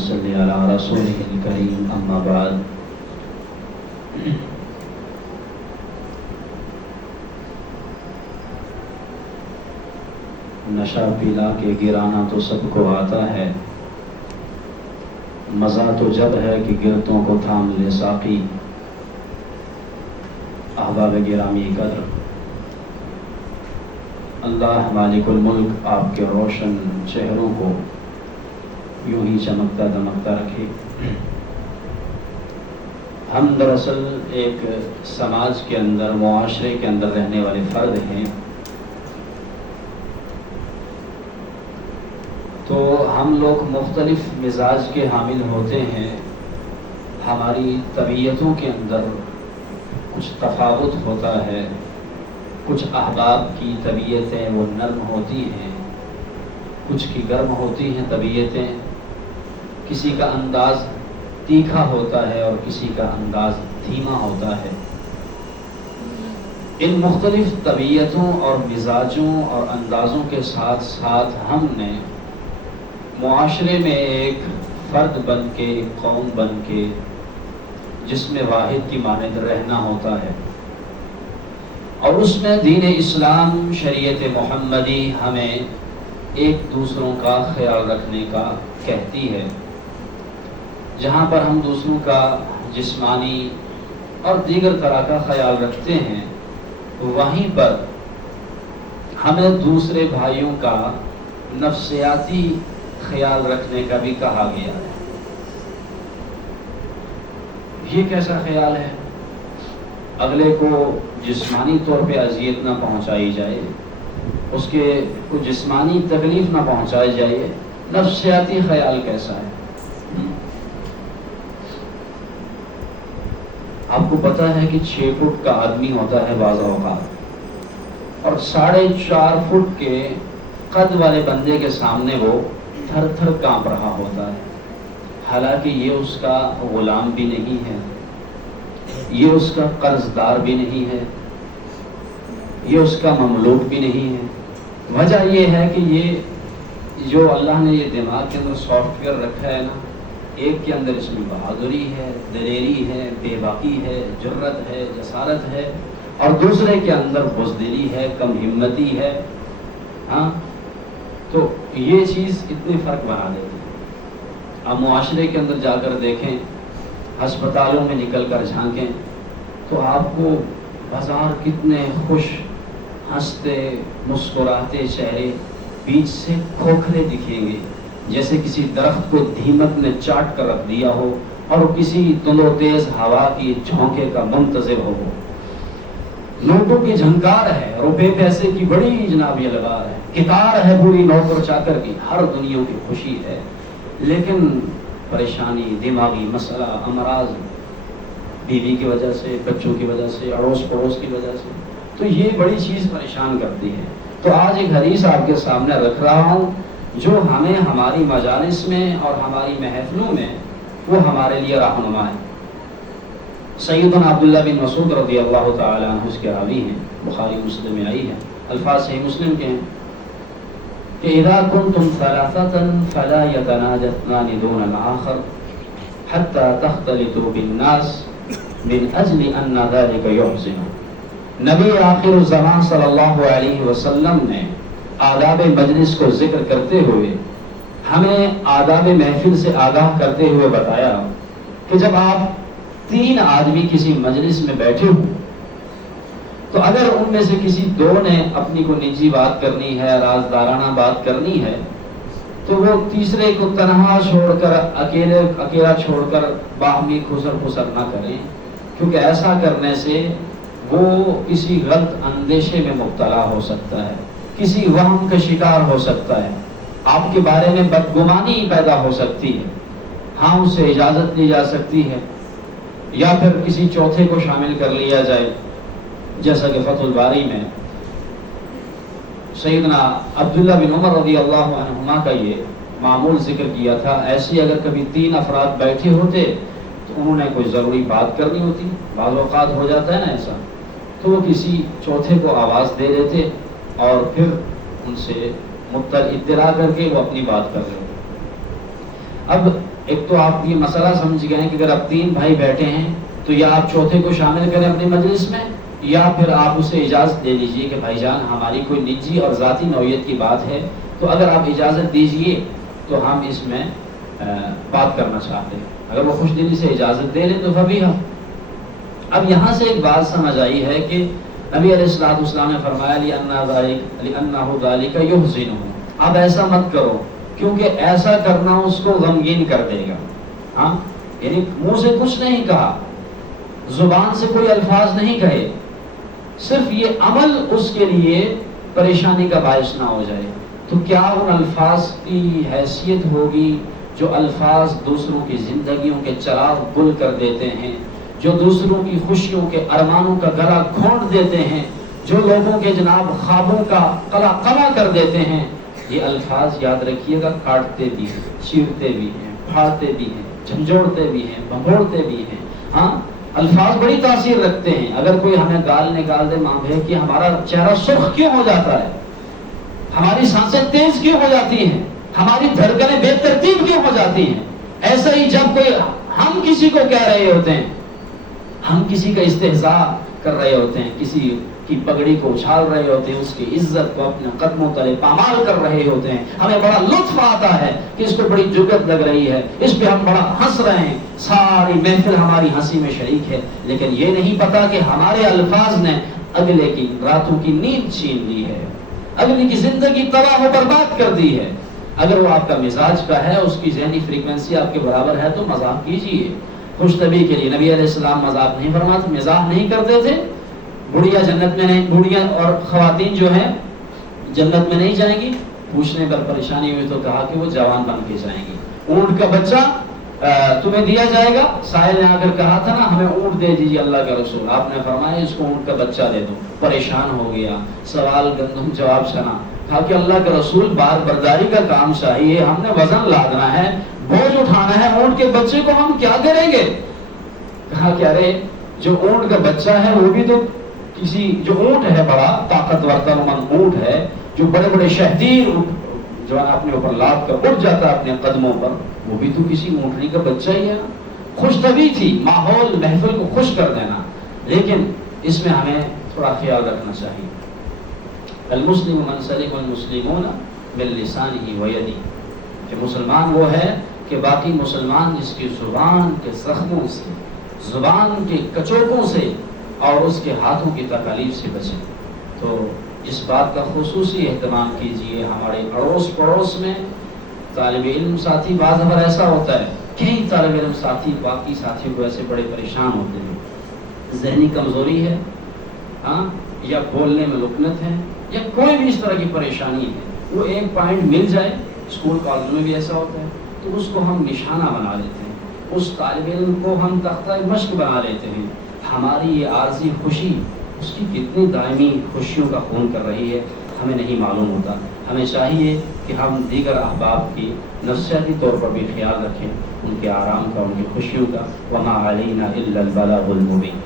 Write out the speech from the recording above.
صل علی رسولہ الکریم اما بعد۔ نشہ پیلا کے گرانا تو سب کو آتا ہے، مزہ تو جب ہے کہ گرتوں کو تھام لے ساقی۔ احباب گرامی قدر، اللہ مالک الملک آپ کے روشن چہروں کو یوں ہی چمکتا دمکتا رکھے۔ ہم دراصل ایک سماج کے اندر، معاشرے کے اندر رہنے والے فرد ہیں، تو ہم لوگ مختلف مزاج کے حامل ہوتے ہیں۔ ہماری طبیعتوں کے اندر کچھ تفاوت ہوتا ہے۔ کچھ احباب کی طبیعتیں وہ نرم ہوتی ہیں، کچھ کی گرم ہوتی ہیں طبیعتیں، کسی کا انداز تیکھا ہوتا ہے اور کسی کا انداز دھیما ہوتا ہے۔ ان مختلف طبیعتوں اور مزاجوں اور اندازوں کے ساتھ ساتھ ہم نے معاشرے میں ایک فرد بن کے، ایک قوم بن کے جس میں واحد کی مانند رہنا ہوتا ہے، اور اس میں دین اسلام، شریعت محمدی ہمیں ایک دوسروں کا خیال رکھنے کا کہتی ہے۔ جہاں پر ہم دوسروں کا جسمانی اور دیگر طرح کا خیال رکھتے ہیں، وہیں پر ہمیں دوسرے بھائیوں کا نفسیاتی خیال رکھنے کا بھی کہا گیا ہے۔ یہ کیسا خیال ہے؟ اگلے کو جسمانی طور پہ اذیت نہ پہنچائی جائے، اس کے کو جسمانی تکلیف نہ پہنچائی جائے، نفسیاتی خیال کیسا ہے؟ آپ کو پتا ہے کہ 6 فٹ کا آدمی ہوتا ہے بعض اوقات، اور 4.5 فٹ کے قد والے بندے کے سامنے وہ تھر تھر کانپ رہا ہوتا ہے، حالانکہ یہ اس کا غلام بھی نہیں ہے، یہ اس کا قرض دار بھی نہیں ہے، یہ اس کا مملوک بھی نہیں ہے۔ وجہ یہ ہے کہ یہ جو اللہ نے یہ دماغ کے اندر سافٹ ویئر رکھا ہے نا، ایک کے اندر اس میں بہادری ہے، دلیری ہے، بے باکی ہے، جرت ہے، جسارت ہے، اور دوسرے کے اندر بزدلی ہے، کم ہمتی ہے۔ ہاں، تو یہ چیز اتنے فرق بنا دیتی ہے۔ اب معاشرے کے اندر جا کر دیکھیں، ہسپتالوں میں نکل کر جھانکیں تو آپ کو بازار کتنے خوش، ہنستے مسکراتے چہرے بیچ سے کھوکھلے دکھیں گے، جیسے کسی درخت کو دھیمک نے چاٹ کر رکھ دیا ہو اور کسی تند و تیز ہوا کی جھونکے کا منتظر ہو۔ نوٹوں کی جھنکار ہے، روپے پیسے کی بڑی جناب یہ لگا ہے، کتار ہے پوری نوکر چاکر کی، ہر دنیا کی خوشی ہے، لیکن پریشانی، دماغی مسئلہ، امراض، بیوی کی وجہ سے، بچوں کی وجہ سے، اڑوس پڑوس کی وجہ سے، تو یہ بڑی چیز پریشان کرتی ہے۔ تو آج ایک حدیث آپ کے سامنے رکھ رہا ہوں جو ہمیں ہماری مجالس میں اور ہماری محفلوں میں وہ ہمارے لیے رہنما ہے۔ سیدنا عبداللہ بن مسعود رضی اللہ تعالی عنہ اس کے راوی ہیں، بخاری مسلم میں آئی ہے، الفاظ صحیح مسلم کے ہیں کہ اذا کنتم ثلاثة فلا يتناجى اثنان دون الآخر حتى تختلطوا بالناس من اجل ان ذلك يحزن۔ نبی آخر الزمان صلی اللہ علیہ وسلم نے آداب مجلس کو ذکر کرتے ہوئے ہمیں آداب محفل سے آگاہ کرتے ہوئے بتایا کہ جب آپ 3 آدمی کسی مجلس میں بیٹھے ہوں تو اگر ان میں سے کسی 2 نے اپنی کو نجی بات کرنی ہے، رازدارانہ بات کرنی ہے، تو وہ تیسرے کو تنہا چھوڑ کر، اکیلا چھوڑ کر باہمی خسر پھسر نہ کریں، کیونکہ ایسا کرنے سے وہ کسی غلط اندیشے میں مبتلا ہو سکتا ہے، کسی وہم کا شکار ہو سکتا ہے، آپ کے بارے میں بدگمانی پیدا ہو سکتی ہے۔ ہاں، اس سے اجازت لی جا سکتی ہے یا پھر کسی چوتھے کو شامل کر لیا جائے، جیسا کہ فتح الباری میں سیدنا عبداللہ بن عمر رضی اللہ عنہما کا یہ معمول ذکر کیا تھا۔ ایسی اگر کبھی 3 افراد بیٹھے ہوتے تو انہوں نے کوئی ضروری بات کرنی ہوتی، بعض اوقات ہو جاتا ہے نا ایسا، تو وہ کسی چوتھے کو آواز دے دیتے اور پھر ان سے اطلاع کر کے وہ اپنی بات کر رہے۔ اب ایک تو آپ یہ مسئلہ سمجھ گئے ہیں کہ اگر آپ 3 بھائی بیٹھے ہیں تو یا آپ چوتھے کو شامل کریں اپنی مجلس میں، یا پھر آپ اسے اجازت دے دیجئے کہ بھائی جان ہماری کوئی نجی اور ذاتی نوعیت کی بات ہے، تو اگر آپ اجازت دیجئے تو ہم اس میں بات کرنا چاہتے ہیں۔ اگر وہ خوش دلی سے اجازت دے لیں تو فبیہ۔ اب یہاں سے ایک بات سمجھ آئی ہے کہ نبی علیہ السلام نے فرمایا لِأَنَّهُ ذَلِكَ يُحْزِنُهُ، اب ایسا مت کرو کیونکہ ایسا کرنا اس کو غمگین کر دے گا۔ ہاں، یعنی منہ سے کچھ نہیں کہا، زبان سے کوئی الفاظ نہیں کہے، صرف یہ عمل اس کے لیے پریشانی کا باعث نہ ہو جائے، تو کیا ان الفاظ کی حیثیت ہوگی جو الفاظ دوسروں کی زندگیوں کے چراغ گل کر دیتے ہیں، جو دوسروں کی خوشیوں کے ارمانوں کا گلا گھونٹ دیتے ہیں، جو لوگوں کے جناب خوابوں کا قلع قمع کر دیتے ہیں۔ یہ الفاظ یاد رکھیے گا کاٹتے بھی ہیں، چیرتے بھی ہیں، پھاڑتے بھی ہیں، جھنجھوڑتے بھی ہیں، بھگوڑتے بھی ہیں۔ ہاں، الفاظ بڑی تاثیر رکھتے ہیں۔ اگر کوئی ہمیں گال نکال دے ماں بھائی کہ ہمارا چہرہ سرخ کیوں ہو جاتا ہے، ہماری سانسیں تیز کیوں ہو جاتی ہیں، ہماری دھڑکنیں بے ترتیب کیوں ہو جاتی ہیں۔ ایسا ہی جب کوئی ہم کسی کو کہہ رہے ہوتے ہیں، ہم کسی کا استہزاء کر رہے ہوتے ہیں، کسی کی پگڑی کو اچھال رہے ہوتے ہیں، اس کی عزت کو اپنے قدموں تلے پامال کر رہے ہوتے ہیں، ہمیں بڑا لطف آتا ہے کہ اس کو بڑی جرأت لگ رہی ہے، اس پہ ہم بڑا ہنس رہے ہیں، ساری محفل ہماری ہنسی میں شریک ہے، لیکن یہ نہیں پتا کہ ہمارے الفاظ نے اگلے کی راتوں کی نیند چھین لی ہے، اگلے کی زندگی تباہ و برباد کر دی ہے۔ اگر وہ آپ کا مزاج کا ہے، اس کی ذہنی فریکوینسی آپ کے برابر ہے تو مزاح کیجئے، خوش طبعی کے لیے۔ نبی علیہ السلام مذاق نہیں فرماتے، مزاح نہیں کرتے تھے۔ بڑھیا جنت میں نہیں، بڑھیا اور خواتین جو ہیں جنت میں نہیں جائیں گی، پوچھنے پر پریشانی ہوئی تو کہا کہ وہ جوان بن کے جائیں گی۔ اونٹ کا بچہ تمہیں دیا جائے گا، سائل نے آ کر کہا تھا نا ہمیں اونٹ دے دیجیے اللہ کا رسول، آپ نے فرمایا اس کو اونٹ کا بچہ دے دو۔ پریشان ہو گیا، سوال گندم جواب سنا، کہا کہ اللہ کے رسول بار برداری کا کام چاہیے، ہم نے وزن لادنا ہے، بوجھ اٹھانا ہے، اونٹ کے بچے کو ہم کیا کریں گے؟ کہا کہ ارے جو اونٹ کا بچہ ہے وہ بھی تو کسی، جو اونٹ ہے بڑا طاقتور تنمند اونٹ ہے، جو بڑے بڑے شہدیر جو ہے اپنے اوپر لاد کر اٹھ جاتا ہے اپنے قدموں پر، وہ بھی تو کسی اونٹنی کا بچہ ہی ہے۔ خوش طبعی تھی، ماحول محفل کو خوش کر دینا، لیکن اس میں ہمیں تھوڑا خیال رکھنا چاہیے۔ المسلم من سلم المسلمون من لسانه ویده، کہ مسلمان وہ ہے کہ باقی مسلمان جس کی زبان کے زخموں سے، زبان کے کچوکوں سے اور اس کے ہاتھوں کی تکالیف سے بچے۔ تو اس بات کا خصوصی اہتمام کیجئے۔ ہمارے اڑوس پڑوس میں طالب علم ساتھی، بعض بار ایسا ہوتا ہے کئی طالب علم ساتھی باقی ساتھیوں کو ایسے بڑے پریشان ہوتے ہیں، ذہنی کمزوری ہے، ہاں، یا بولنے میں لکنت ہے، یا کوئی بھی اس طرح کی پریشانی ہے، وہ ایک پوائنٹ مل جائے، اسکول کالج میں بھی ایسا ہوتا ہے، تو اس کو ہم نشانہ بنا لیتے ہیں، اس طالب علم کو ہم تختہ مشق بنا لیتے ہیں۔ ہماری یہ عارضی خوشی اس کی کتنی دائمی خوشیوں کا خون کر رہی ہے ہمیں نہیں معلوم ہوتا۔ ہمیں چاہیے کہ ہم دیگر احباب کی نفسیاتی طور پر بھی خیال رکھیں، ان کے آرام کا، ان کی خوشیوں کا۔ وما علینا الا البلاغ المبین۔